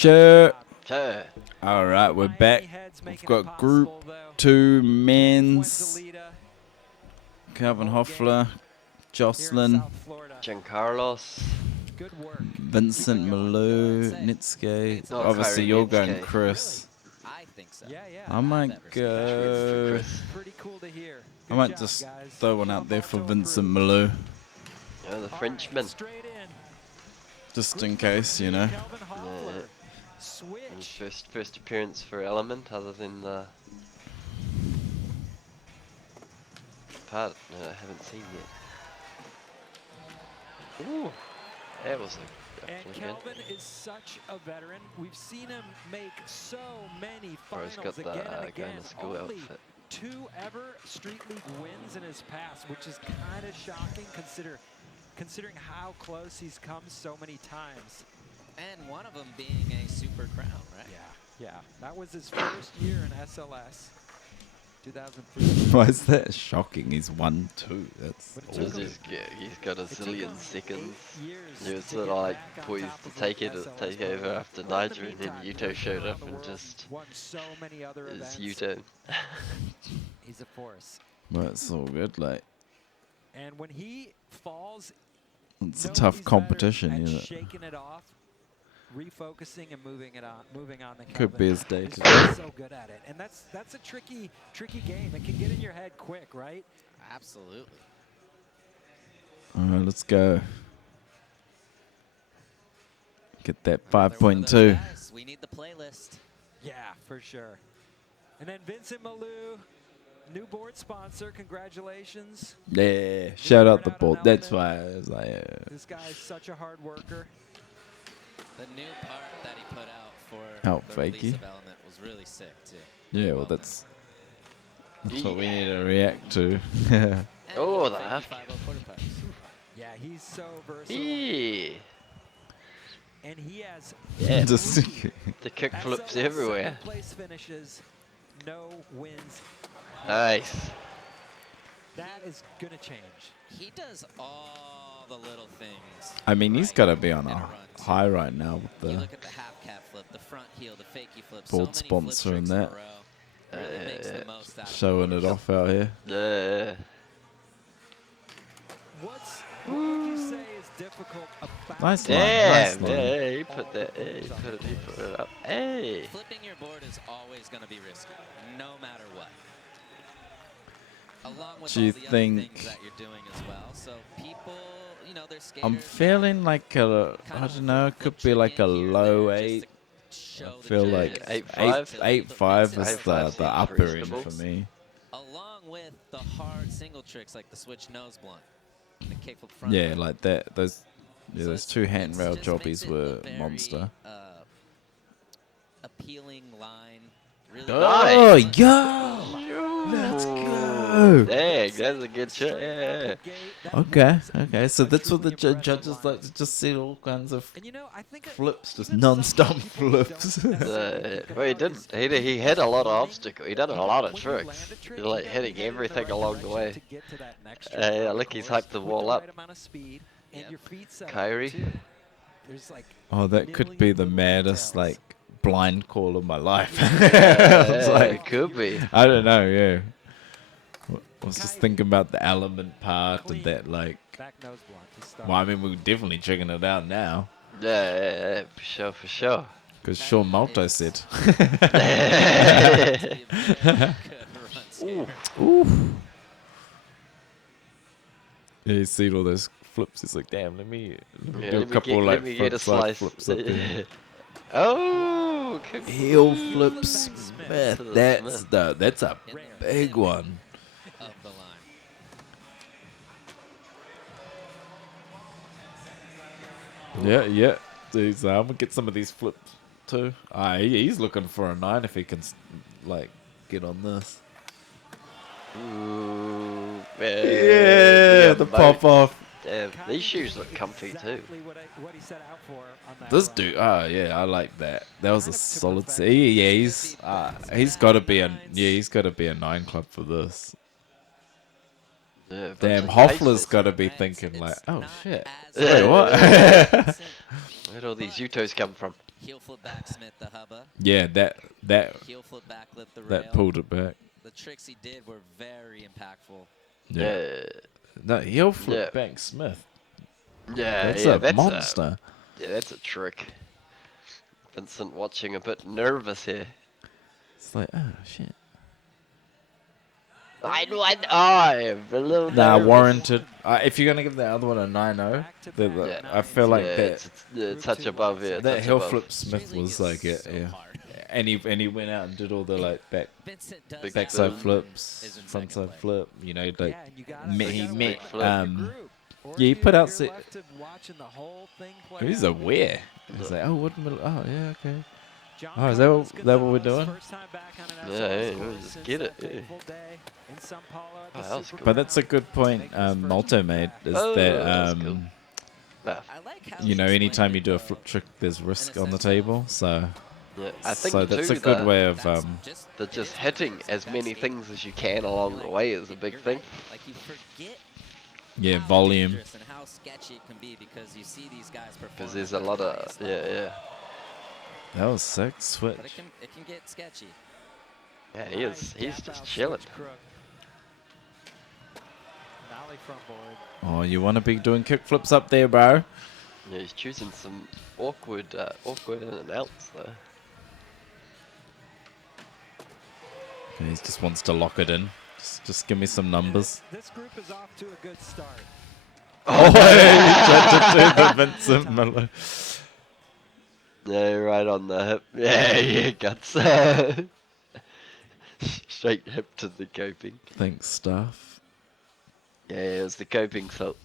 Sure. Sure. All right, we're back. We've got Group 2 men's. Calvin Hoffler, Jocelyn, Giancarlos. Vincent Malou, Nitsuke. Not Obviously, Kyrie you're going Nitsuke. Chris. I think so. I might go. Chris. I might just throw one out there for Vincent Malou. Oh, the Frenchman. Just in case, you know. Yeah. And first appearance for Element, other than the part I haven't seen yet. Ooh, that was And Kelvin is such a veteran. We've seen him make so many finals got the again and again. going to school Only outfit. 2 ever Street League wins in his past, which is kind of shocking considering how close he's come so many times. And one of them being a Super Crown, right? Yeah. That was his first year in SLS, 2003. Why is that shocking? He's 1-2. That's awesome. He's got a zillion seconds. Years He was to sort get of like back on poised top to of take the it, SLS take over program. after Well, in Niger, the and then meantime, Yuto showed around up the and world, just won so many other is events. Yuto. He's a force. Well, it's all good. Like, And when he falls, it's a know tough he's competition, better at you know. shaking it off, refocusing and moving on. The Could be his day He's today. so good at it, and that's a tricky game. It can get in your head quick, right? Absolutely. All right, let's go. Get that Another one of those 5.2. guys. We need the playlist. Yeah, for sure. And then Vincent Malou, new board sponsor. Congratulations. Yeah, shout out the board. That's why I was like, This guy is such a hard worker. The new part that he put out for Oh, the release fakey. of Element was really sick, too. yeah, well, done. that's what we need to react to. And Oh, the fakey half. 50 quarter pipes. Yeah, he's so versatile, Yeah. and he has Yeah. Just The kick flips SLS everywhere. second place finishes, no wins. Nice. That is gonna change. He does all the little things. I mean, he's got to be on in a run, too. high right now with You the look at the half cap flip, the front heel, the fakey flip, board so many flip sponsor tricks and in a that. row. Really makes the most out of showing it off out here. Yeah. What would you say is difficult about Nice line, Yeah, nice line. yeah, he put that. Yeah, he put it up. Hey. Flipping your board is always going to be risky, no matter what. Along with Do you all the other think- things that you're doing as well. So people, you know, they're skaters. I'm feeling like a, I don't know, it could be like a low 8. I feel like 8.5? 8.5 is 8.5 the seems upper end reasonable. for me. Along with the hard single tricks like the switch nose blunt, and the kickflip front. Yeah, flip. like that. Those, yeah, So those it's- 2 it's handrail just makes jobbies it were a very, monster. Appealing line. Really Oh, Nice. yo! Let's go! Dang, that's a good shot. Yeah. Okay, okay. So that's what the judges like to just see all kinds of And you know, I think flips, just even non-stop some people who don't flips. Well, he didn't. He had a lot of obstacles. He did a lot of when you land tricks. a trick, He's you like gotta hitting hit it in the everything right along the direction way. to get to that next Yeah, trick on look, the he's course hyped the with wall right up. amount of speed and Yep. your feet set up, Kyrie. too. There's like Oh, that could be the maddest, details. like, blind call of my life. I was Yeah, like, it could be. I don't know, yeah. I was just thinking about the element part and that, like, back nose blunt to start. well, I mean, we're definitely checking it out now. Yeah, for sure, for sure. Because Sean Malto said. Ooh. Yeah, he's seen all those flips. He's like, damn, let me Yeah, do a couple let like me get a front side slice. flips up here. Oh, Heel flip Smith. To the That's Smith. that's a big one. Of the line. Yeah, yeah. He's, I'm gonna get some of these flips too. He's looking for a 9 if he can like get on this. Ooh, Yeah, the pop off. Damn, these shoes look comfy too. Exactly what he set out for on that This run. dude, yeah, I like that. That was a Kind of to solid. perfection. Yeah, he's got to be a he's got to be a 9 club for this. Yeah, but Damn, the Hoffler's cases- got to be It's thinking like, oh not shit. as Wait, what? Where'd all these Utos come from? Heel flip back Smith the hubba. Yeah, that Heel flip back lip the rail. that pulled it back. The tricks he did were very impactful. Yeah. No, he'll flip Yeah. back Smith. Yeah, That's yeah, a that's monster. yeah, that's a trick. Vincent watching a bit nervous here. It's like, oh shit. I'm a little Nah, nervous. warranted. If you're gonna give the other one a 9-0, Yeah. I feel like Yeah, that it's touch above, yeah. that touch heel above. flip Smith Street league was is like it, so yeah. hard. And he went out and did all the like Vincent does Big that backside spin. flips, is in front second side place. flip. You know, like Yeah, and you gotta, he you gotta met flip. yeah, he put out. you're left to watching the whole thing play He's out. aware. He's like, oh, what middle? Oh, yeah, okay. John Oh, is that Carlos what we're Gonzalez, doing? first time back on an Yeah, SLS yeah, course just since get it, that yeah. fateful day in São Paulo at the Oh, that was Super cool. But that's a Crown. good point. Making his first Malto trip made back. is Oh, that that's cool. Ah, I like how you he know, explained anytime you it, do a though. flip trick, there's risk a on the sense of- table. So yeah. I think so that's too, a good the- way of That's that it just is hitting because as that's many it. things as you can along the way is a big You're thing. right. Like you forget yeah, how volume. dangerous and how sketchy it can be because you see these guys perform. Because at there's their a lot of highest level. yeah. That was sick switch. But it can get sketchy. Yeah, Nice he's gap just out chilling. switch crook. Nollie front board. Oh, you want to be doing kick flips up there, bro? Yeah, he's choosing some awkward in and outs though. Okay, he just wants to lock it in. Just give me some numbers. This group is off to a good start. Oh, he tried to do the Vincent Miller. Yeah, right on the hip. Yeah, guts. Straight hip to the coping. Thanks, staff. Yeah, it was the coping fault.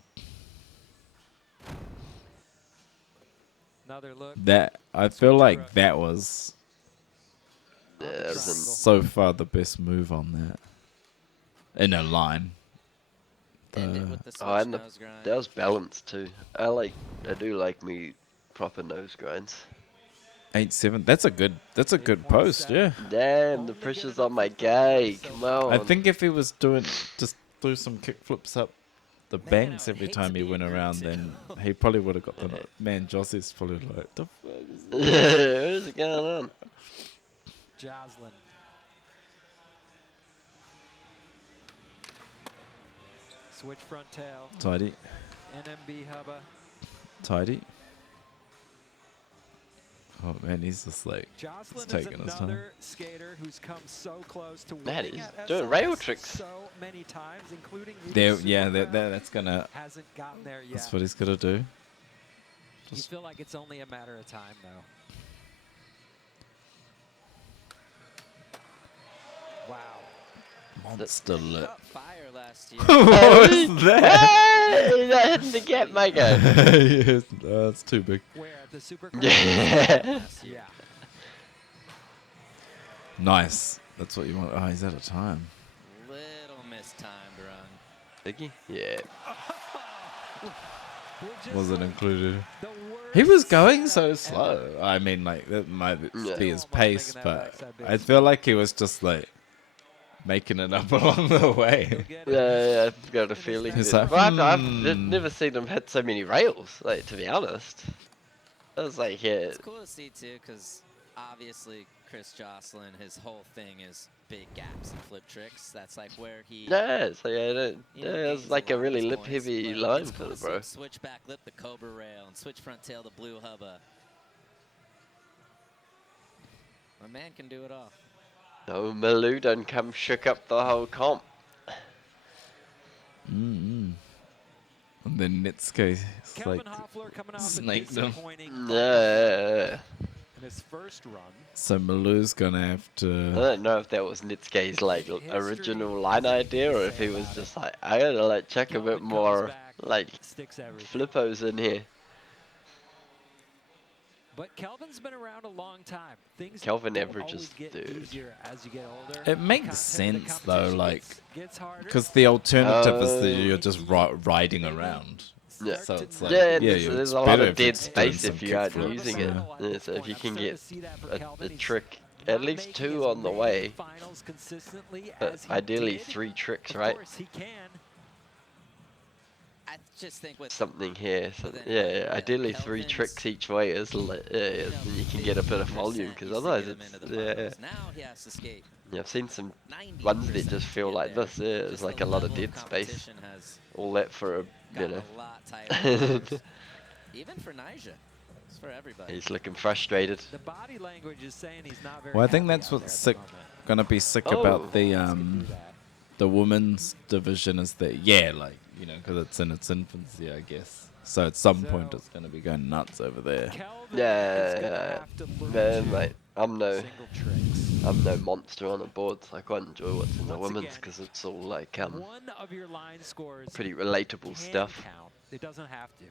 Another look. That I feel like that was Yeah, that was in, so far the best move on that. In a line. End it with the switch oh, and nose grind. that was balanced too. I do like me proper nose grinds. 8-7. That's a good post, yeah. Damn, the pressure's on my guy. Come on. I think if he was doing just threw some kick flips up the Man, I banks would every hate time to he be went a group around, two. then he probably would have got the man. Jossie's probably like, the fuck is what is going on? Joslin. Switch front tail. tidy, NMB hubba. tidy. Oh man, he's just like Jocelyn is taking his time. another skater who's come so close to Man, winning he's at doing SLS rail tricks. so many times, including the there. Super Yeah, Crown. that's gonna. Hasn't gotten there yet. That's what he's gonna do. You feel like it's only a matter of time, though. Wow. Monster lit. Caught fire last year. what was that? Hey, that hitting the gap, my guy. Yes, no, that's too big. Where at the Super Crown? Yeah. Yeah. Nice. That's what you want. Oh, he's out of time. Little mistimed run. Biggie? Yeah. We're just Wasn't like included. the He was worst going so setup ever. slow. I mean, like that might Yeah. be his Almost pace, making that but backside big I feel like he was just like making it up along the He'll way. get it. Yeah, I've got a feeling. It's that- like, I've hmm. never seen him hit so many rails, like, to be honest. I was like, yeah. It's cool to see too, because obviously Chris Jocelyn, his whole thing is big gaps and flip tricks. That's like where he. Yeah, it's like, I don't, you yeah, know, it was gains like a a lot of really his lip points, heavy but line it's for cool the to see bro. him switch back lip the Cobra rail and switch front tail the blue hubba. My man can do it all. No, Malou done come shook up the whole comp. Mm-mm. And then Nitsuke is Kelvin like, Hoffler coming off a snaked him. disappointing Yeah. in his first run. so Malu's gonna have I to. don't know if that was Nitsuke's like original line idea or if he was just like, I gotta like check a Kelvin bit comes more back, like sticks everything. flippos in here. But Kelvin's been around a long time. Things Kelvin don't averages, always get dude. easier as you get older. It makes The sense though, competition like, gets harder. because the alternative is that Oh. you're just riding around. Yeah. So it's like, Yeah, yeah, there's, it's there's a lot better of if dead it's doing space some if you aren't kickflips, using yeah. it. Yeah, so if you can get a trick, at least 2 on the way, but ideally 3 tricks, Of right? course he can. I just think with something here. So, With yeah, anybody, yeah, right, ideally like 3 tricks Kelvin's, each way is then you can get a bit of 50% volume, because used to otherwise get him it's into the finals. Now he has to skate yeah. I've seen some 90% ones that just to feel get like there. this. Yeah, it's Just like the a lot of level dead space. competition has All that for a gotten a lot tighter over the years. Even for Nyjah. It's for everybody. He's looking frustrated. The body language is saying he's not very Well, I think happy that's out what's there sick, at the moment. gonna be sick Oh. about the Lance could do that. the women's division is that, yeah, like, you know, because it's in its infancy, I guess. So at some point So- it's gonna be going nuts over there. Kelvin is Yeah, gonna yeah. have to look Man, to mate, I'm no single tricks. monster on the boards. I quite enjoy what's in the Once women's again, because it's all like One of your line scores pretty relatable can stuff. count. It doesn't have to.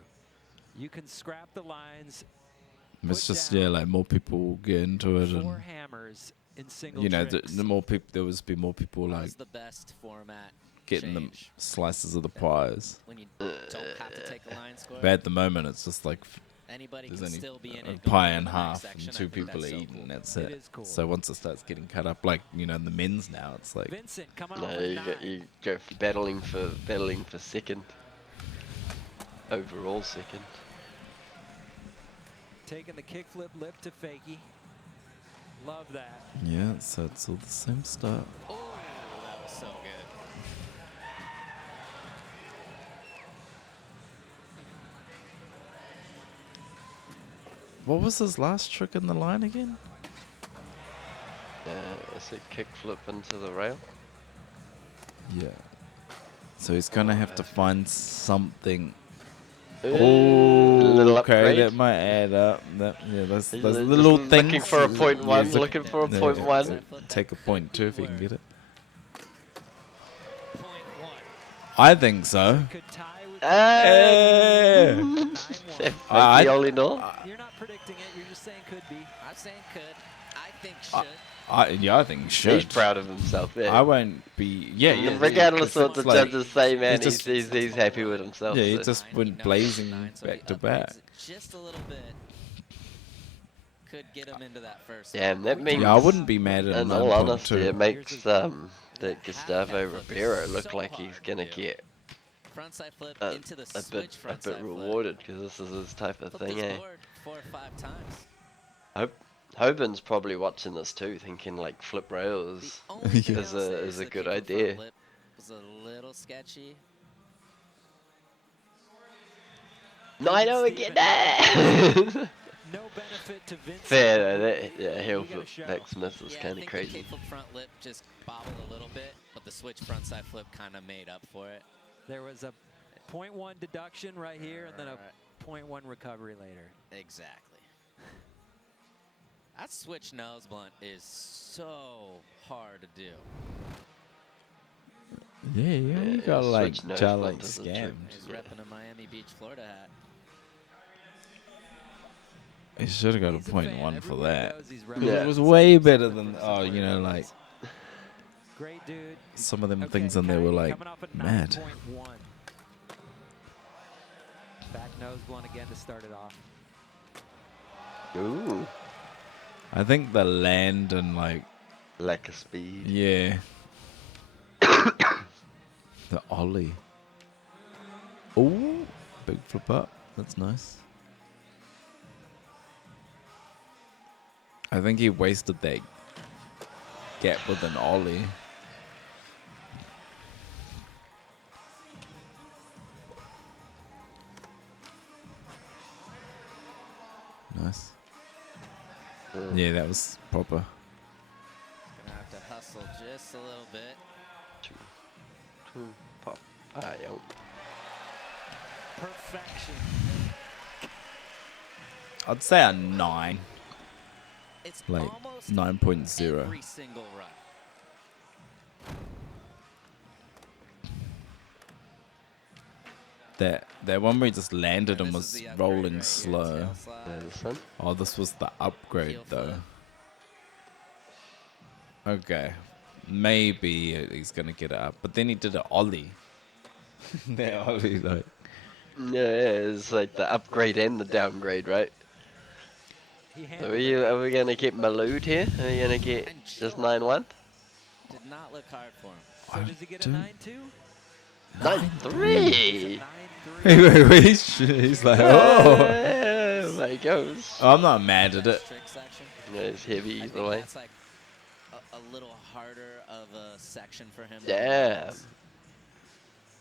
You can scrap the lines. It's put just, down yeah, like more people get into it, 4 and hammers in single you know, tricks. the more people, there was be more people What like was the best format getting the change slices of the pies. when you don't have to take a line score? But at the moment, it's just like Anybody there's can only still be in a it. pie going and into the next half, section. and I 2 think people are that's so eating. cool. That's It it. is cool. So once it starts getting cut up, like, you know, in the men's now, it's like Vincent coming off No, a you 9. go battling for second. Overall second. Taking the kickflip lip to fakie. Love that. yeah. So it's all the same stuff. Oh, that was so good. What was his last trick in the line again? Is it kickflip into the rail? Yeah. So he's gonna have to find something. Little Oh, okay, upgrade. that might add up. Yeah, those He's little just things. looking for a point one, look- looking for a yeah, point yeah, one. so take a point two if you can get it. Point 1. I think so. Could tie with Eh. 9-1. I- all in all. You're not predicting it. You're just saying could be. I'm saying could. I think should. I think he should. He's proud of himself. Yeah. I won't be. Yeah, yeah. Regardless of what the it's like- judges say, man, just- he's happy with himself. Yeah, he so. just went knows blazing 9, so back he to upgrades back. it just a little bit. Could get him into that first. Yeah, and that round. means. Yeah, I wouldn't be mad at In all honesty, 9.2. it makes Here's that Gustavo Ribeiro look like he's gonna get Frontside flip a, into the a switch bit frontside flip. rewarded, because this is his type of Flipped thing. his Eh? board 4 or 5 times. Hoban's probably watching this too, thinking like flip The rails. only thing Is I'll a- say is a the good kick in front idea. lip was a little sketchy. No, I don't get that. No benefit to Vincent. Fair, yeah, heel He got a flip show. back Smith is Yeah, I kind of think crazy. the kickflip front lip just bobbled a little bit, but the switch frontside flip kind of made up for it. There was a .1 deduction right here, and then a Right. .1 recovery later. Exactly. That switch nose blunt is so hard to do. Yeah, Yeah, you got like switch nose child blunt like is a scams. trick. He's repping a Miami Beach, Florida hat. He should have got He's a a point fan. 1 for Everybody that. knows he's It representing was some way sort better of than, difference oh, in you know, where like it is. Great dude. some of them Okay, things in there were Coyote like coming off at mad. 9.1. Back nose blunt again to start it off. Ooh, I think the land and like, lack of speed. yeah. The ollie. Ooh, big flip up. That's nice. I think he wasted that gap with an ollie. Nice. Yeah, that was proper. Gonna have to hustle just a little bit. Pop. Ah, yeah. Perfection. I'd say a 9. It's Like almost 9.0. every single run. That one where he just landed And and this is was the upgrade rolling right here, slow. tail slide. Yeah, this one. Oh, this was the upgrade Heel though. flip. Okay. Maybe he's gonna get it up. But then he did an ollie. That ollie, like. Yeah, it's like the upgrade and the downgrade, right? He So handled are we gonna get Malud here? Are you gonna get And just Joe 9-1? Did not look hard for him. So I does he get a don't- 9.2? 9-3. He's like, oh. There he goes. I'm not mad at it. Trick section. Yeah, it's heavy I either think way. that's like a little harder of a section for him. Damn.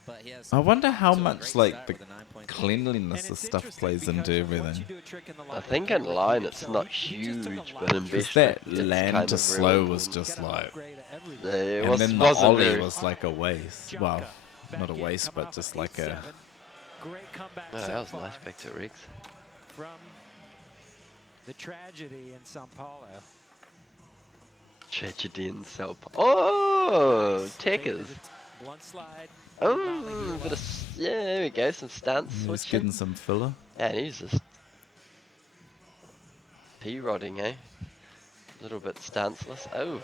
But he has I wonder how to a much great like start the with a 9.3. cleanliness And of it's stuff interesting plays into because once everything. you do a trick in the I line, think you in can't line repeat it, it's so not he just took a huge, lot but in of big Just that trick, it's land kind to of slow real was important. just Gotta like, upgrade everything. Yeah, it and was, then the wasn't ollie very. was like a waste. Well, Jonka not a back in, waste, coming but off just an like a. 8-7. Great comeback Oh, so that was far nice back to Riggs. from the tragedy in Sao Paulo. Tragedy in Sao Paulo. Oh, Techers. Blunt slide. Oh, bit of yeah, there we go, some stance He's switching. getting some filler. Yeah, he's just P-rodding, eh? A little bit stanceless. Oh,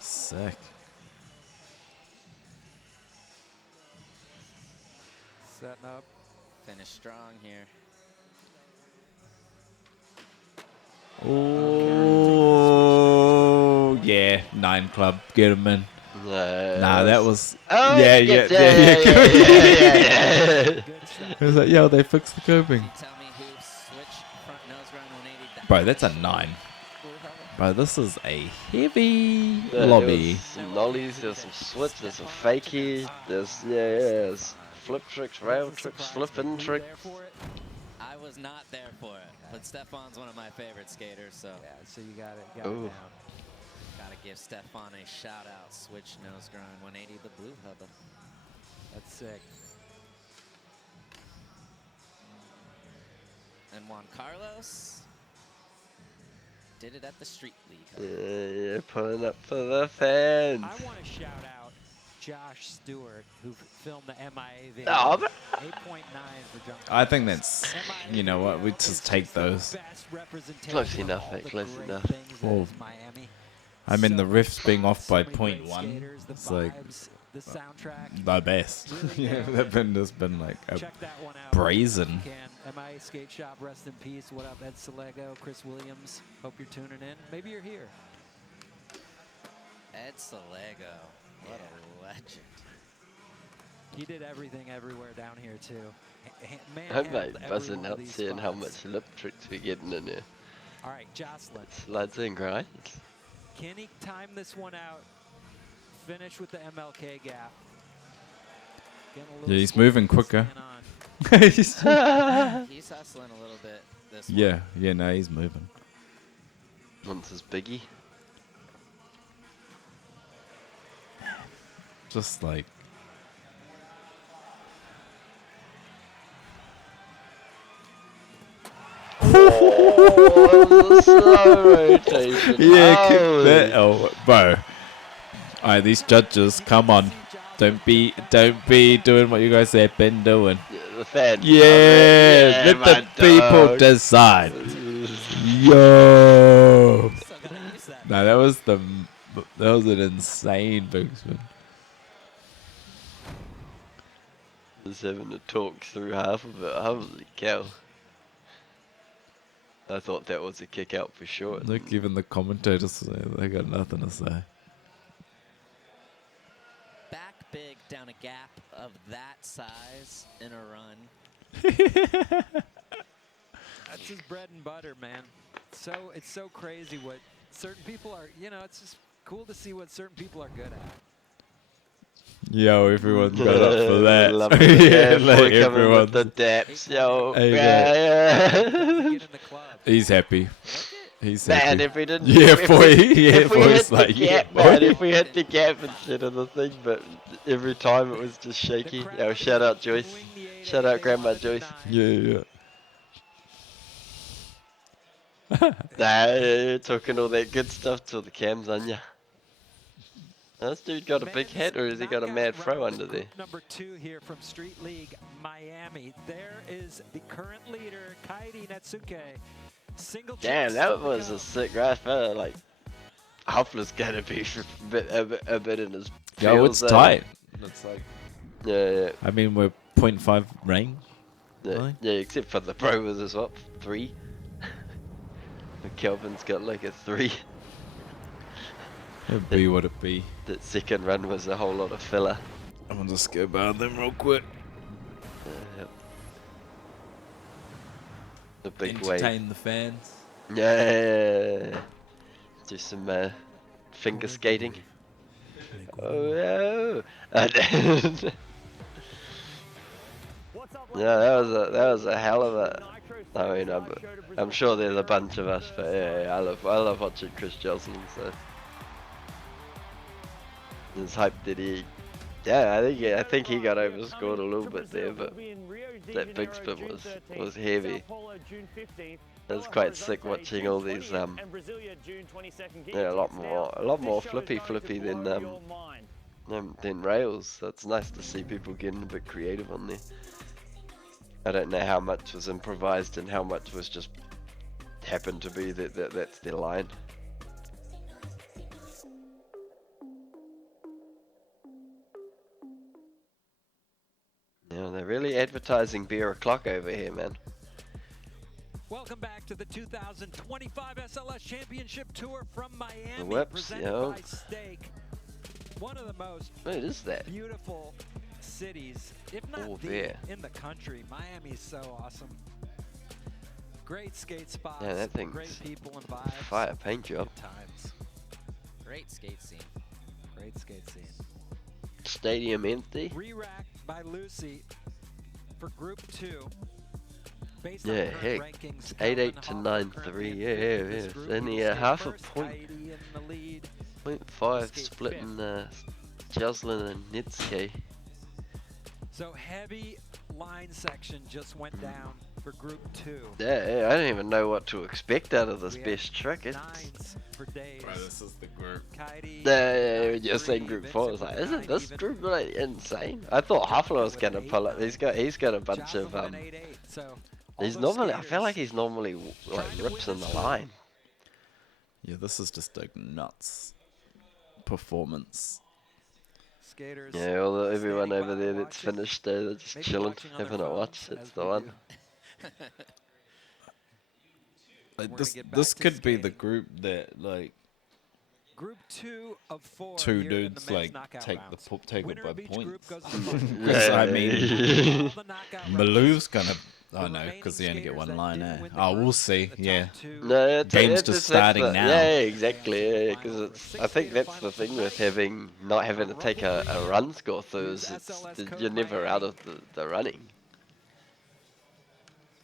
Sick. Setting up. Finish strong here. Oh yeah, 9 club, get him in. no. Nah, that was. Oh, yeah, yeah, yeah, yeah, yeah, yeah, yeah, yeah, yeah. Good stuff. It was like, yo, they fixed the coping. Can you tell me who switched front nose run 180? That Bro, that's a was 9. Blue Hell? Bro, this is a heavy There lobby. was some nollies, there's some splits, there's some fakie, there's flip tricks, rail tricks, flipping trick. I was not there for it, but Stefan's one of my favorite skaters, so Yeah, so you got it Ooh. down. gotta give Stefan a shout out. Switch nose grind 180 the blue hubba. That's sick. And Juan Carlos did it at the Street League. Yeah, pulling up for the fans. I want to shout out Josh Stewart, who filmed the MIA video. Oh, but 8.9 for Jump. I think that's, you know what, we just take those. Close enough, mate, close enough. Oh. Miami. I mean, the riffs being off by So many great 0.1, skaters, the it's like vibes, the soundtrack. the best. Really Yeah, nailed they've it. been just been like a Check that one out. brazen. If you can. MIA Skate Shop, rest in peace. What up, Ed Salego, Chris Williams? Hope you're tuning in. Maybe you're here. Ed Salego, what a legend. He did everything everywhere down here too. Man I'm handled like every buzzing one of out these seeing how much spots. lip tricks we're getting in here. All right, Jocelyn, Slides and grinds. can he time this one out? Finish with the MLK gap. Getting a little Yeah, he's spooked moving what's quicker. going on. He's hustling a little bit this one. yeah, no, he's moving. Once his biggie. Just like, Oh, that was a slow rotation. yeah, kick Holy. that. Oh, bro. Alright, these judges, come on. Don't be doing what you guys have been doing. Yeah, the fan. Yeah, let my the people dog. decide. Yo. Still gotta use that. No, that was an insane big spin. Just having to talk through half of it. Holy cow. I thought that was a kick out for sure. Look, even the commentators, they got nothing to say. Back big down a gap of that size in a run. That's his bread and butter, man. So it's so crazy what certain people are. You know, it's just cool to see what certain people are good at. Yo, everyone got up for that. Love it. Yeah, boy, like coming everyone. with the daps, yo. Hey, Yeah, Doesn't yeah. get in the club. He's happy. He's Man, happy. if we didn't. Yeah, if boy. we- Yeah, if we boy. hit It's the like, yeah, gap, man, boy. if we hit the gap instead of the thing, but every time it was just shaky. Yo, shout out Joyce. Shout out Grandma Joyce. Yeah. Nah, you're talking all that good stuff till the cam's on ya. This dude got a big head, or has he got a mad throw under there? Number 2 here from Street League Miami. There is the current leader, Kairi Natsuke. Single Damn, chance that to was go. a sick ride. Like, Huffler's gonna be a bit in his. Yo, feels it's there. tight. It's like, Yeah. I mean, we're 0.5 range. Yeah, Really? yeah, except for the pro was as well, 3. Kelvin's got like a 3. It'd be what it be. That second run was a whole lot of filler. I'm gonna just go by them real quick. Yep. The big wave. Entertain the fans. Yeah. Do some finger skating. Oh no! Yeah, that was a hell of a. I mean, I'm sure there's a bunch of us, but yeah, I love watching Chris Joslin. So it's hype that he. Yeah, I think he got overscored a little bit there, but that big spin was heavy. It was quite sick watching all these yeah, a lot more flippy than rails. So it's nice to see people getting a bit creative on there. I don't know how much was improvised and how much was just happened to be that's their line. Yeah, they're really advertising beer o'clock over here, man. Welcome back to the 2025 SLS Championship Tour from Miami, Whoops, presented yo. by Steak. One of the most What is that? beautiful cities, if not Oh, the, there. in the country. Miami is so awesome. Great skate spots, Yeah, that thing's great people and vibes. Fire paint job. Good times. Great skate scene. Great skate scene. Stadium empty. Re-racked by Lucy for Group 2. Based Yeah, on current heck, rankings, it's Calvin 8-8 to Hoffler 9-3. currently in Yeah, fifth in yeah, this it's group. only He's half a first, point. Kaidi in the lead. 0.5 Skate splitting Joslin and Nitsuke. So heavy line section just went down for Group 2. Yeah, I don't even know what to expect out of this We best have trick. nines for days. Bro, this is the group. Kaidi, Yeah, nine you're saying three, Group 4. I was Vincent like, with isn't nine this even. group like insane? I thought Hoffler was gonna pull it. He's got a bunch Joslin of with an 8-8. So all He's those normally. I feel skaters like he's normally like trying to rips win in the this line. Yeah, this is just a nuts performance. skaters Yeah, everyone standing over by there that's watching. finished, they're just Maybe chilling, watching on their having a watch. phones It's as the we one. do. Like We're this, gonna get back this to could be the skating. group that like Group 2 of 4 two here in the dudes men's like knockout take rounds. take it Winner by of each points. group goes to the final. Because I mean, All the knockout rounds. Malou's gonna. Oh The no, remaining because he only get skaters one that line. didn't Eh? win the Oh, we'll group, see. the top Yeah. two No, Game's that's just starting now. Yeah, exactly. advance to the Yeah, because final for a it's. I think six-skater that's the final thing with tonight. not having to take a run score through Use is SLS it's code you're never Miami. out of the running.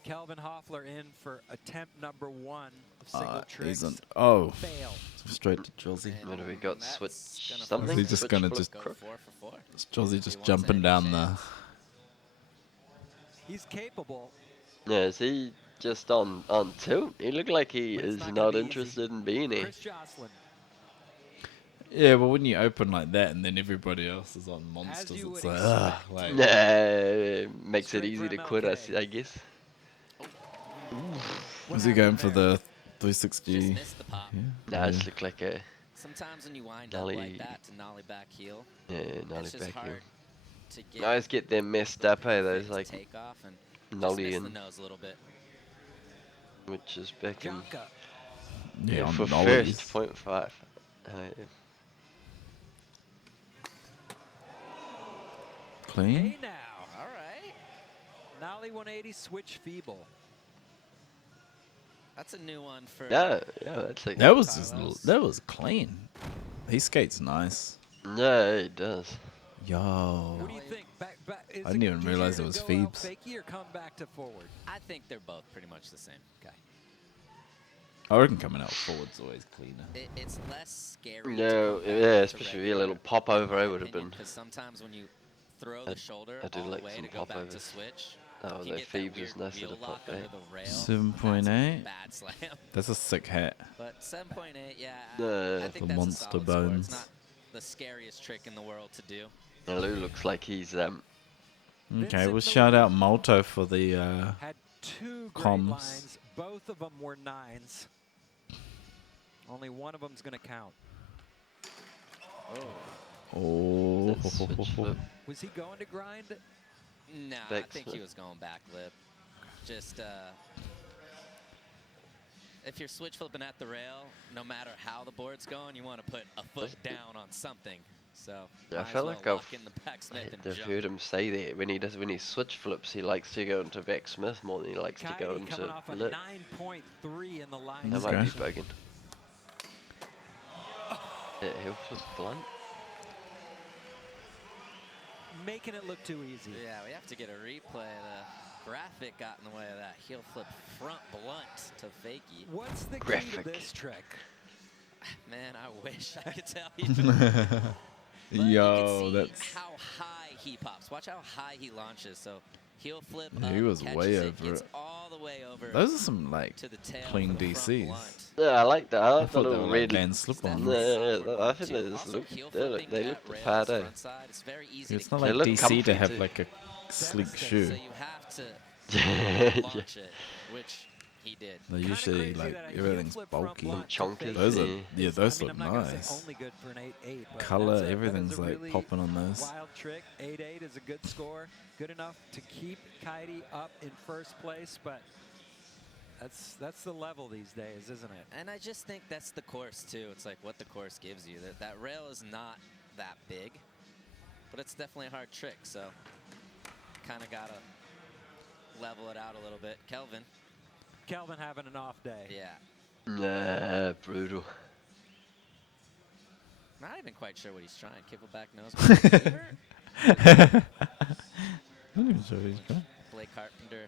Kelvin Hoffler in for attempt number 1 of single tricks. Isn't. Oh, Fail. straight to Josie. What have we got? That's Switch gonna something? Is he just Switch gonna flip just- Go crook? 4 for 4. Is Josie He just wants jumping any down chance. He's capable. Yeah, is he just on tilt? He looked like he But it's is not not gonna be easy. interested in being here. Chris Joslin. Yeah, but when you open like that and then everybody else is on monsters, you it's would like, expect. like Nah, makes it Straight easy for to quit, MLK. I guess. What is he going happened for there? the Just 360? missed the pop. Yeah. Nah, it's looked like a Sometimes when you wind up Nollie- like that to nollie back heel, nollie it's just back hard heel. to get. I always get them messed up, hey, the those thing like to take off and just nollie miss the and nose a little bit. which is back in Jonka. Yeah, on for nollies. first 0.5. Clean. Hey now. All right, Nollie 180 switch feeble. that's a new one for. Yeah, that's like That was Carlos. just, that was clean. He skates nice. No, it does. Yo. What do you think? Is I didn't even easier realize to it was go out Phoebes. Fakie or come back to forward? I think they're both pretty much the same. Okay. I reckon coming out forward's always cleaner. It's less scary. No, to go yeah, back especially to a little pop over, I would have been. Because sometimes when you throw I- the shoulder I do all like the way some to go back to popovers. switch, Oh, you no, get Phoebes that is weird nicer to wheel pop lock there. under the rail. 7.8. Bad slam. That's a sick hat. But 7.8, yeah, The I think The that's monster a solid score. bones. It's not the scariest trick in the world to do. And Lou looks like he's Okay, Vincent we'll shout Miller out Malto for the had 2 great comms. lines. Both of them were 9s. Only one of them's going to count. Oh. switch flip. Was he going to grind? Nah, I Back think flip. he was going back lip. Just, if you're switch flipping at the rail, no matter how the board's going, you want to put a foot down on something. So I might as feel well like lock in the backsmith and I've jump. heard him say that when he switch flips, he likes to go into backsmith more than he likes to go Coyote coming into off a lit. 9.3 in the line That might be section. bugging. Yeah, heel flip blunt. Making it look too easy. Yeah, we have to get a replay. The graphic got in the way of that heel flip front blunt to fakie. What's the key Graphic. to this trick? Man, I wish I could tell you. But you Yo, can see that's how high he pops. Watch how high he launches. So heel flip Yeah, up, he was catches way it, over gets it. all the way over those are some like to the tail clean for the front DCs. blunt. Yeah, I like that. I I like the thought they little were like red. Van slip-ons. Yeah, yeah, Awkward I one, think too. they just Also, look. heel They flipping look at the rails part, eh? front side, it's very easy It's to not They like look DC comfy to have too. like a sleek Devastating. shoe. So you have to Yeah. launch it, which he did. They're Kinda usually crazy like that a heel everything's flip front bulky. blunt to Chonkers, fake Those are yeah. yeah, is- those I mean, look I'm not gonna say nice. only good for an 8-8, but Color, that is everything's a like really popping on those. wild trick. 8-8 is a good score, good enough to keep Coyote up in first place, but that's the level these days, isn't it? And I just think that's the course too. It's like what the course gives you. That rail is not that big, but it's definitely a hard trick. So kind of gotta level it out a little bit. Kelvin, Kelvin having an off day. yeah, Nah, brutal. not even quite sure what he's trying. Kippleback knows. What I'm not even sure he's going. Blake Carpenter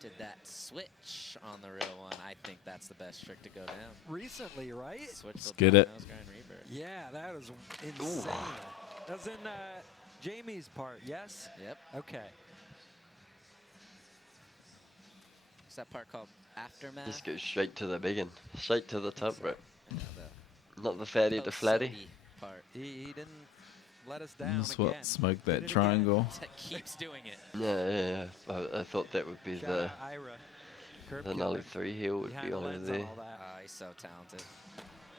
did that switch on the real one. I think that's the best trick to go down. Recently, right? Switch Let's flip get back it. nose grind revert. Yeah, that was insane. That was in Jamie's part, yes? Yep. Okay. Is that part called aftermath? Just go straight to the biggin, straight to the top rope. Yeah, Not the fatty, the flatty. post-Sodi part. He didn't let us down That's again. what smoked Did that it again. triangle. That keeps doing it. Yeah. I thought that would be Shout the out Ira. Curb the killer. Nolly 3 heel would Behind be the on lens there. all that. Oh, he's so talented.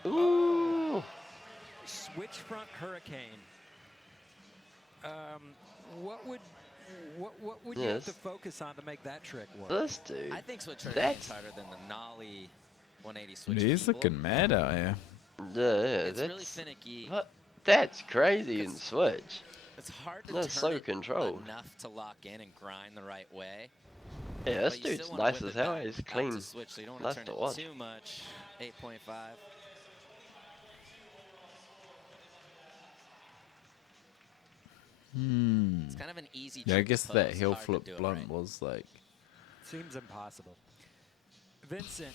Ooh. Switch front hurricane. What would you have Yes. to focus on to make that trick work? This dude. I think switch That's- hurricane's harder than the nollie 180 switch. He's feeble. looking mad out here. Yeah, It's that's really finicky. what? That's crazy in switch. It's hard to That's turn so it controlled. enough to lock in and grind the right way. Yeah, this but you still dude's wanna nice whip as it hell. back He's out to clean. switch, so you don't Nice want to to turn watch. it too much. 8.5. It's kind of an easy Yeah, I trick to guess that pose, heel hard to flip do it blunt right. was like Seems impossible. Vincent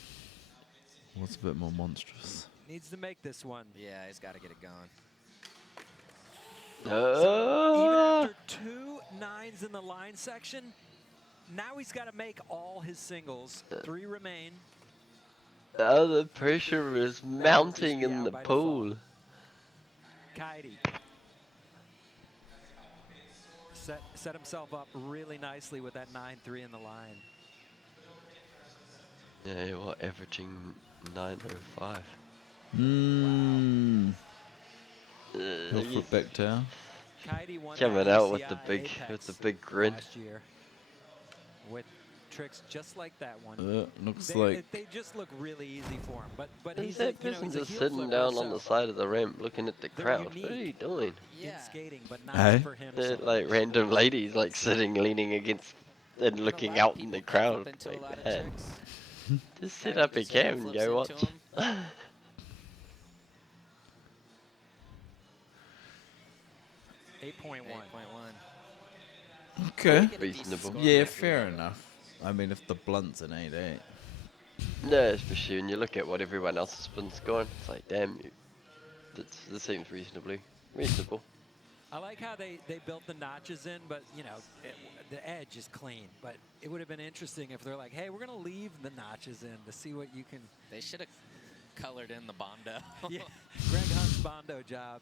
was a bit more monstrous. needs to make this one. Yeah, he's got to get it going. So even Uh, after 2 9s in the line section, now he's got to make all his singles. 3 remain. the pressure is mounting be in out the by pool. default. Coyote set himself up really nicely with that 9-3 in the line. Yeah, what, averaging 905. Mmm. Heel Uh, flip back down. Coyote won Coming that out with ACI the big Apex grin. last year with tricks just like that one. Looks They, like they just look really easy for him, but Is he's that a, you know, person he's a just heel sitting flipper, down on the so side of the ramp looking at the they're crowd? What are you unique. doing? in Yeah. skating, but not Hey. for him. They're so like much. random ladies like sitting leaning against and But a looking lot of out in the people can flip crowd. into a Like, lot of man, tricks. just sit Coyote up your just heel cam and flips go watch. into 'em. 8.1. 8.1. okay. Get a decent Reasonable. score Yeah, back. fair enough. I mean, if the blunt's an 8-8. No, especially when you look at what everyone else has been scoring. It's like, damn, this seems reasonable. I like how they built the notches in, but you know, the edge is clean. But it would have been interesting if they're like, hey, we're gonna leave the notches in to see what you can. They should have colored in the Bondo. Yeah, Greg Hunt's Bondo job.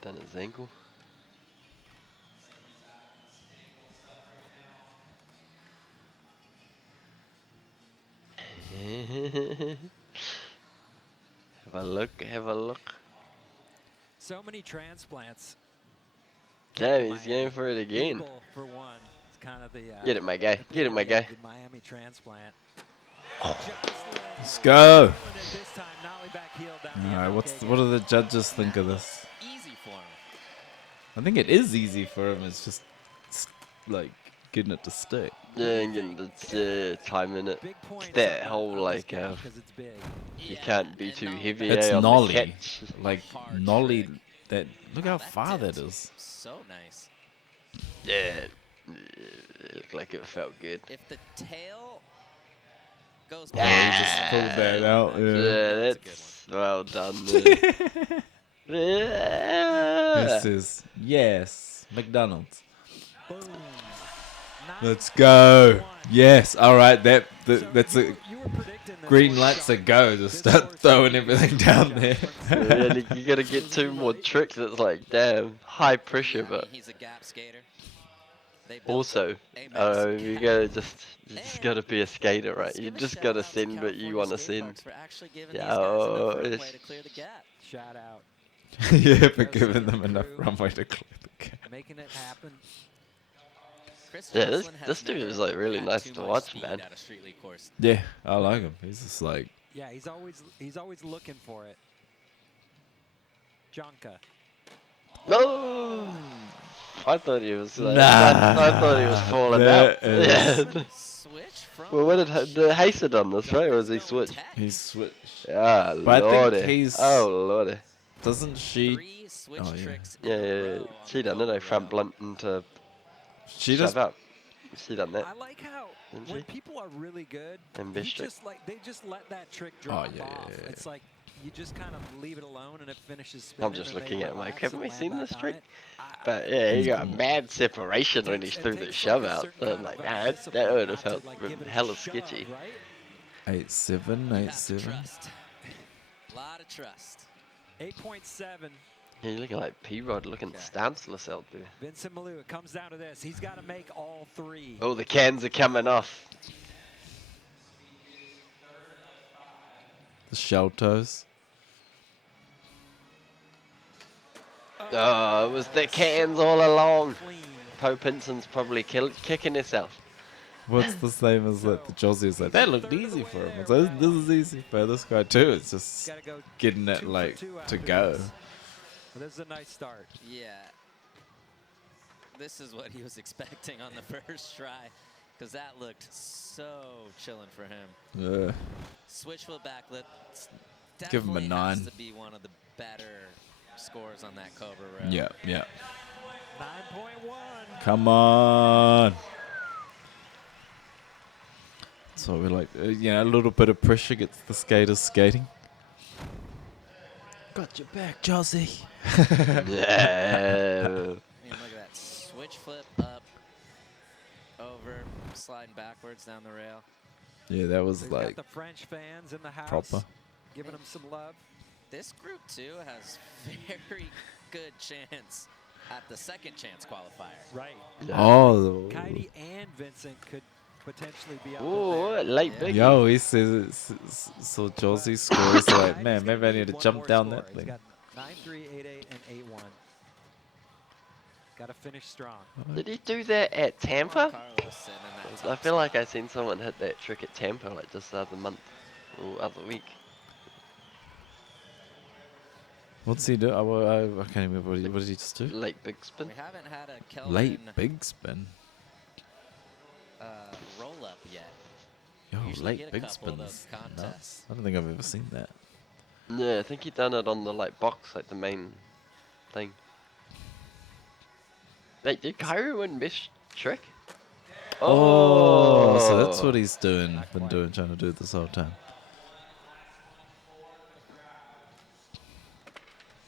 Done his ankle. Have a look. So many transplants Damn, he's going for it again. Eagle for one. It's kind of the Get it, my guy. Get it, my guy. the Miami transplant. Let's go. This time, nollie back heel down the All right, MLK what gate. do the judges think of this? Easy for him. I think it is easy for him. It's just like getting it to stick. Yeah, and getting the time in it. Big points That on whole on this like gap 'cause it's big. you Yeah, can't be and too nollie heavy back. It's on nollie. the catch. Like Hard nollie. trick. That look Wow, how far that dipped. is. So nice. Yeah, it looked like it felt good. If the tail goes Oh, he just pulled that out. Yeah, Yeah. That's a good that's well done. He Yeah. says yes, McDonald's. Boom. Let's go. 9.1. Yes. All right. That's So a you were predicting this green one, lights Sean. a go. Just This start horse throwing is everything easy down to there. judge. Really, you gotta get two more tricks. It's like damn high pressure, Yeah, I mean, but he's a gap skater. They built also a massive you gap. gotta just gotta be a skater, right? Let's You give a just shout gotta out to send what you California wanna skate send. parks for actually giving Yeah, these guys enough oh, runway it's- to clear the gap. Shout out. Yeah, for giving them enough runway to clear the gap. Making it happen. Chris Yeah, Joslin has this dude never is, like, really had nice too to much watch, speed man. at a street league course. Yeah, I like him. He's just like Yeah, he's always looking for it. Jonka. No, I thought he was. Nah, I thought he was falling out. that is- Yeah. Switch from Well, what did the Haste done this, right? Or was he switched? he's switched. Ah, But I think lordy. he's- Oh, lordy. Doesn't she? 3 switch Oh, yeah. tricks Yeah, in a yeah, row yeah. on She the done it. I Cobra front rail. blunt into She shove just. up. She done that. I like how Didn't when she? people are really good, And you Bishop. just like they just let that trick drop yeah, off. yeah, yeah. It's like you just kind of leave it alone and it finishes spinning. I'm just and they looking at it like, relax haven't and we land seen back this on trick? it. But yeah, he He's got cool. mad separation when he It threw the takes, shove like, a out. certain I'm kind like, of nah, discipline that would not have to, felt like, give it a hella shove, sketchy. right? 8-7, You have to 8-7. trust. Lot of trust. 8.7. He's looking like P-Rod, looking Okay. stanceless out there. Vincent Malou, it comes down to this. He's got to make all three. Oh, the cans are coming off. The shell toes. Oh, it was the cans all along. Clean. Poe Pinson's probably kicking himself. What's the same as like the Josie was like, that looked easy for him. It's like, this is easy for this guy too. It's just Got to go getting 2 it for like 2 to after go. This. Well, this is a nice start. Yeah. This is what he was expecting on the first try, because that looked so chilling for him. Yeah. Switch foot backflip. Give him a definitely 9. has to be one of the better scores on that Cobra rail. Yeah, yeah. 9.1. Come on. So we're like, a little bit of pressure gets the skaters skating. Got your back, Josie. Yeah. I mean, look at that. Switch flip up, over, sliding backwards down the rail. Yeah, that was They've like got the French fans in the house. proper. Giving them some love. This group, too, has very good chance at the second chance qualifier. Right. Oh. Kaidi and Vincent could potentially be up Ooh, there. late Yeah. biggie. Yo, he says, so Josie's score is like, Kaidi's man, gonna maybe I need need to one jump more down score. that He's thing. got 9-3, 8-8, and 8-1. Got to finish strong. Did he do that at Tampa? Carlos sitting in that I top feel like spot. I seen someone hit that trick at Tampa like just the other month or other week. What's he do? I can't remember. What did he just do? Late big spin. We haven't had a Kelvin Late big spin. roll up yet. Yo, Usually late get a big couple of those spins. No, contests. I don't think I've ever seen that. Yeah, I think he done it on the like box, like the main thing. Wait, did Kyrie win best trick? Oh, so that's what he's doing. Been doing, trying to do this whole time.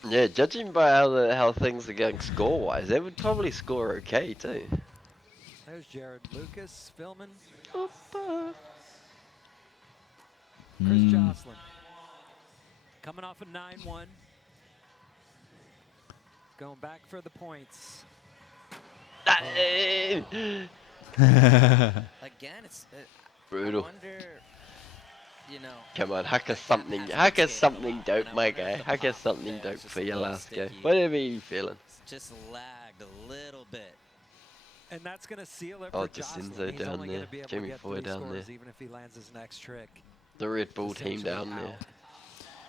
Yeah, judging by how things are going score-wise, they would probably score okay too. There's Jared Lucas filming. Oh, Chris Hmm. Joslin. Coming off a 9-1. Going back for the points. Again, it's Brutal. I wonder, you know. Come on, hack us that something. hasn't Hack us skated a something lot, dope, and I my wonder if guy. the Hack us pop something there dope is just for a your little last go. sticky. Whatever you feeling. It's just lagged a little bit. And that's going to seal it Oh, for just Jocelyn. Enzo He's down only going there. to be able Jamie to get Foy 3 down scores there. even if he lands his next trick. The Red Bull team Essentially down there. out.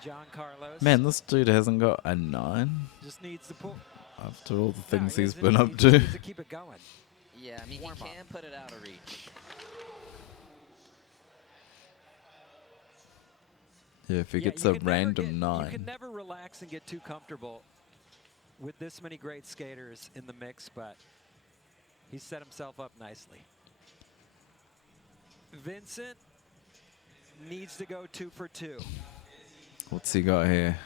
John Carlos Man, this dude hasn't got a 9 just needs to pull. after all the No, things he he's doesn't- been he up just to. needs to keep it going. Yeah, I mean, Warm he up. can put it out of reach. Yeah, if he Yeah, gets you a can never random get- 9. You can never relax and get too comfortable with this many great skaters in the mix, but he set himself up nicely. Vincent needs to go 2 for 2. What's he got here?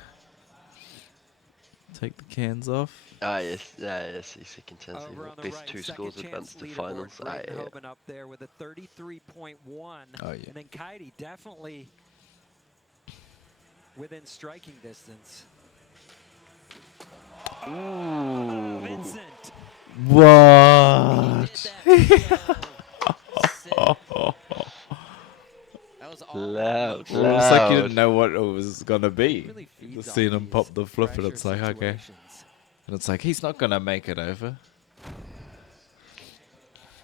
Take the cans off. Ah, yes. Yeah, yes. He's second chance. Over on the Best right, 2 second scores chance advanced to leaderboard. finals. Ah, yeah. Hoban up there with a 33.1. Oh, yeah. And then Kaidi definitely within striking distance. Ooh. Vincent. What? He did that so sick. That was all Loud, motion. Well, it's like you Loud. didn't know what it was gonna be. Really feeds Just off seeing him these pop the flip, and pressure it's like, okay. situations. And it's like, he's not gonna make it over.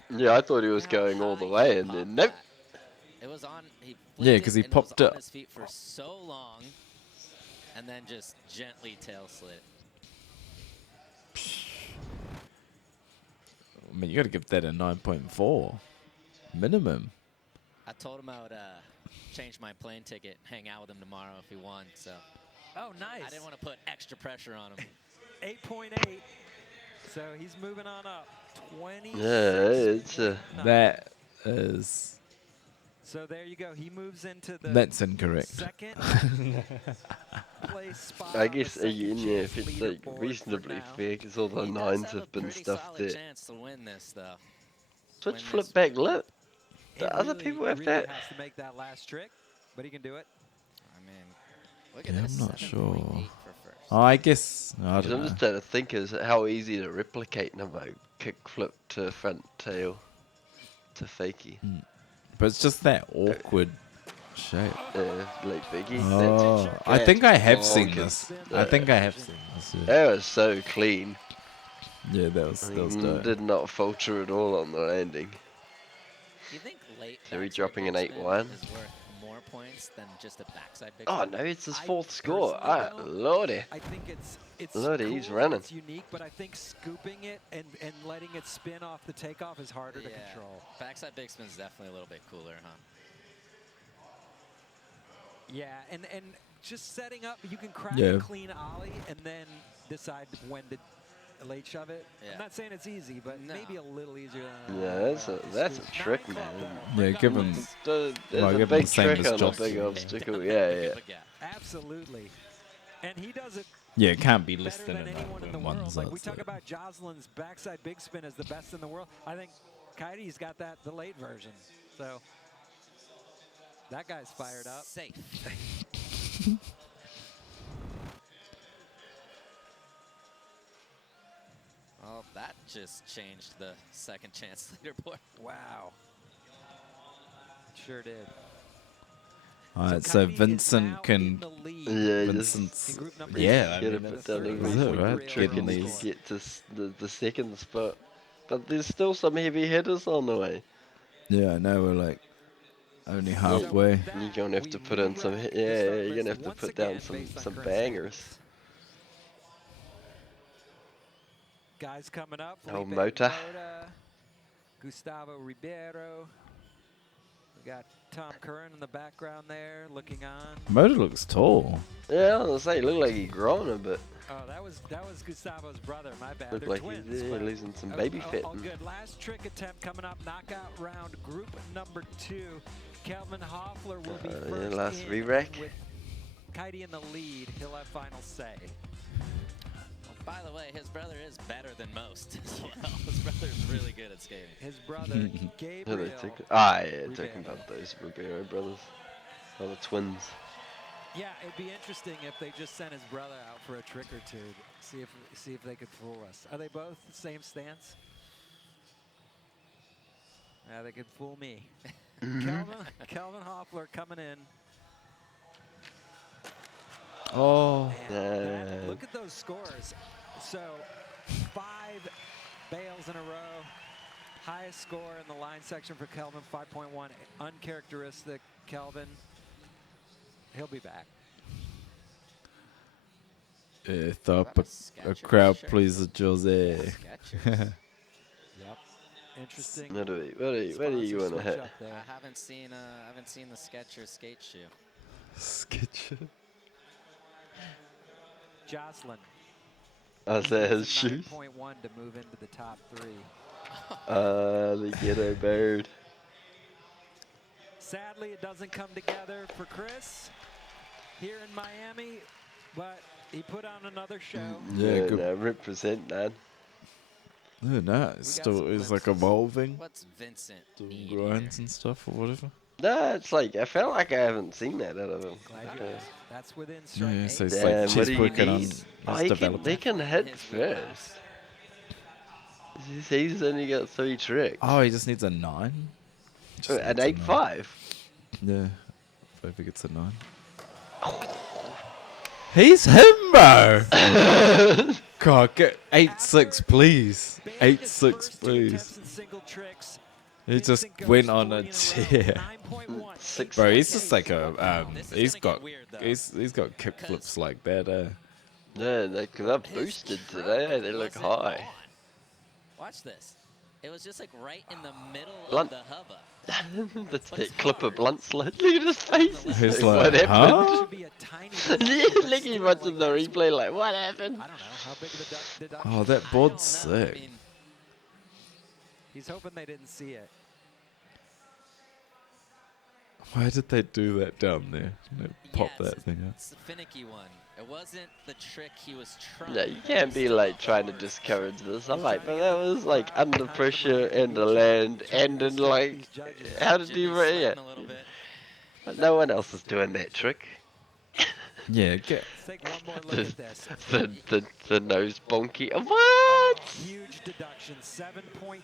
Yeah, I thought he was How going all the high way, he and then popped nope. that. It was on. He Yeah, flicked 'cause he and it was popped on it- his feet for so long, and then just gently tail slid. I mean, you gotta give that a 9.4 minimum. I told him I would change my plane ticket, hang out with him tomorrow if he won. So Oh, nice. I didn't want to put extra pressure on him. 8.8. So he's moving on up. 20. Yeah, it's a. That is. So there you go. He moves into the That's incorrect. second place spot. I on the guess second again, yeah, if chance it's like leaderboard for reasonably now. fair, because all the He does 9s have a have been pretty stuffed solid there. chance to win this, though. Switch win flip this. back lip. He The other really, people have really that. has to make that last trick, but he can do it. I mean, look at Yeah, this. I'm not 7.8 sure. for first. Oh, I guess. I 'Cause don't I'm know. just trying to think is how easy to replicate Namo kick flip to front tail to fakie. But it's just that awkward shape. Like Biggie. Oh, I that's think I have seen bonkers. this. I think I have seen this. Yeah, That was so clean. yeah that was dope. Did not falter at all on the landing. Do you think late So we backside dropping an big spin 8-1? is worth more points than just a backside big Oh spin? no, it's his I 4th score. personally Ah, don't. lordy. I think it's Look, cool he's and running. It's unique, but I think scooping it and letting it spin off the takeoff is harder to control. Backside big spin is definitely a little bit cooler, huh? Yeah, and just setting up, you can crack Yeah. a clean ollie and then decide when to late shove it. Yeah. I'm not saying it's easy, but No. maybe a little easier than Yeah, that's a scoop. trick, Nine club, man. though. Yeah, give him. There's Well, a give him the big same trick as on a Josh. big Yeah. obstacle. Big Yeah, of yeah. a gap. Absolutely. And he does it Yeah, it can't be better less than than an anyone in the one world. Like we so- talk about Jocelyn's backside big spin as the best in the world. I think Kaidi's got that, the late version. So that guy's fired up. Safe. Well, that just changed the second chance leaderboard. Wow. Sure did. All right, so Kaidi is Vincent now in can. the lead. Yeah, just Vincent's. In group number Yeah, two. I get mean, a bit that's down it, the right? trick Getting and these. get to the second spot. But there's still some heavy hitters on the way. Yeah, I know we're like only So halfway. with that, You're gonna have we to put in some, re-rack the yeah, start you're gonna list have to once put down again based on some current bangers. standings. Guys coming up. Oh, Felipe Mota. Gustavo Ribeiro. We got Tom Curran in the background there looking on. Motor looks tall. Yeah, I was gonna say, it looked like he grown a bit. Oh, that was Gustavo's brother. My bad. Looked They're like twins. he's but losing some all- baby all- fat. All good. Last trick attempt coming up. Knockout round. Group number 2. Kelvin Hoffler will be Yeah, first last in re-rack. with Kaidi in the lead. He'll have final say. By the way, his brother is better than most as well. His brother's really good at skating. His brother Who they Gabriel. talking? Ah, yeah, Ribeiro. talking about those Ribeiro brothers. Oh, the twins. Yeah, it'd be interesting if they just sent his brother out for a trick or two. See if they could fool us. Are they both the same stance? Yeah, they could fool me. Kelvin Hoffler coming in. Oh. Man, look at those scores. So 5 bails in a row. Highest score in the line section for Kelvin, 5.1. Uncharacteristic Kelvin. He'll be back. Throw up a crowd pleaser, Jose. Skechers. Yep. Interesting. Where do you want to hit? I haven't seen the Skechers skate shoe. Sketch. Jocelyn. Oh, is that his Needs a shoes? 9.1 to move into the top 3. The ghetto bird. Sadly, it doesn't come together for Chris here in Miami, but he put on another show. Yeah, good. No, represent, man. No, no, it's still some it's like glimpses. evolving, What's Vincent doing need grinds here? and stuff or whatever. No, it's like, I felt like I haven't seen that out of him. Glad you Okay. asked. That's within strike. Yeah, eight. so it's Damn, like what she's do you working on need? his Oh, he development. can hit His wheelhouse. first. He's only got 3 tricks. Oh, he just needs a 9. Just An needs a 9. 8.5. Yeah, if he gets a 9. He's him, bro. God, get 8-6, please. Bailey gets 8-6, first 2 please. attempts in single tricks. He just Vincent goes went on 3 a in row, tear. 9.1. 6. Bro, he's just like a This is he's gonna got get weird, though. he's got kick Because- flips like that. Yeah, they're His boosted stroke today. They look wasn't high. on. Watch this. It was just like right in the middle Blunt. of the hubba. That's that clipper blunt slide. Look at his face. He's What like, happened? huh? Should be a tiny Yeah, deduction, but look, he's still, watching the like, replay like, what happened? I don't know how big of a deduction. Oh, that I board's don't know. I sick. mean, He's hoping they didn't see it. Why did they do that down there? They pop yeah, that thing up. it's a finicky one. It wasn't the trick he was trying. Yeah, you can't be like trying to discourage this. I'm like, but that was like under pressure and the land and then like, how did you Jimmy's yeah. sweating a little bit. But no one else is doing that trick. Yeah, get Let's take one more look at this. The nose bonky. What? Huge deduction, 7.2.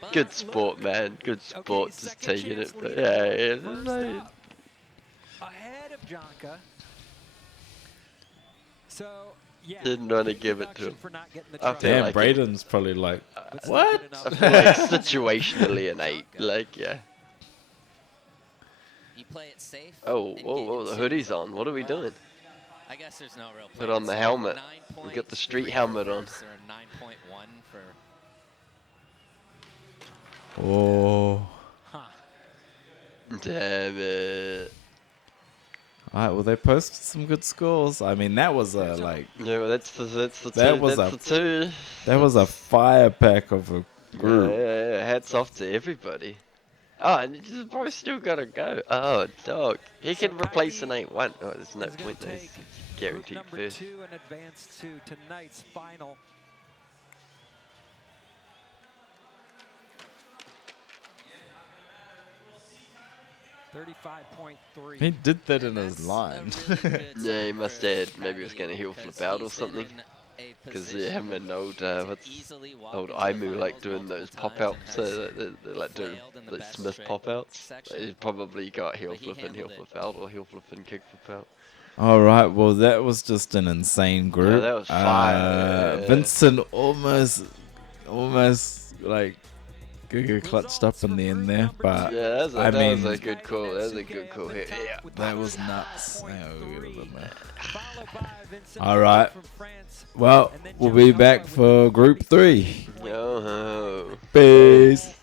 But Good sport, man. Good sport. Just second taking chance it. But leader. yeah, yeah. First Like, up, ahead of Jonka. So, yeah. Didn't wanna big give it to deduction him. for not getting the I truck feel damn. out, like Braden's probably like, but still what? good enough. I feel like situationally an 8. Like, yeah. you play it safe. Oh, and whoa, get whoa, the into- hoodie's on. What are we well, doing? I guess there's no real Put plan. on the So helmet. 9 We got the points, street 3 helmet for on. first, or 9.1 for. Oh. Huh. Damn it. Alright, well they posted some good scores. I mean, that was a like No, that's the That two. was That's a- the two. that was a fire pack of a Yeah, group. yeah, yeah. Hats off to everybody. Oh, and this bro still gotta go. Oh, dog. He can replace an 8-1. Oh, there's no Is gonna point there. take He's Group guaranteed number first. 2 and advance to tonight's final. $35.3. He did that in And his that's a line. really good Yeah, he sign must for have. Maybe he was gonna Paddy, heel because flip out or he's been something. in a Because position him and old, to what's easily walk old into the Imu like finals doing those multiple pop times outs, and has they're like doing flailed in the like best Smith trick pop outs. section. He probably got heel But he flip and heel handled it. flip out or heel flip and kick flip out. Alright, well that was just an insane group. that was fire. Vincent almost like clutched up in the end there, but Yeah, that was a, I that was mean- a good call. That was a good call hit. Yeah. that was nuts. Yeah, we'll give it a minute. All All right. right. Well, we'll be back for group 3. Yo ho. Peace.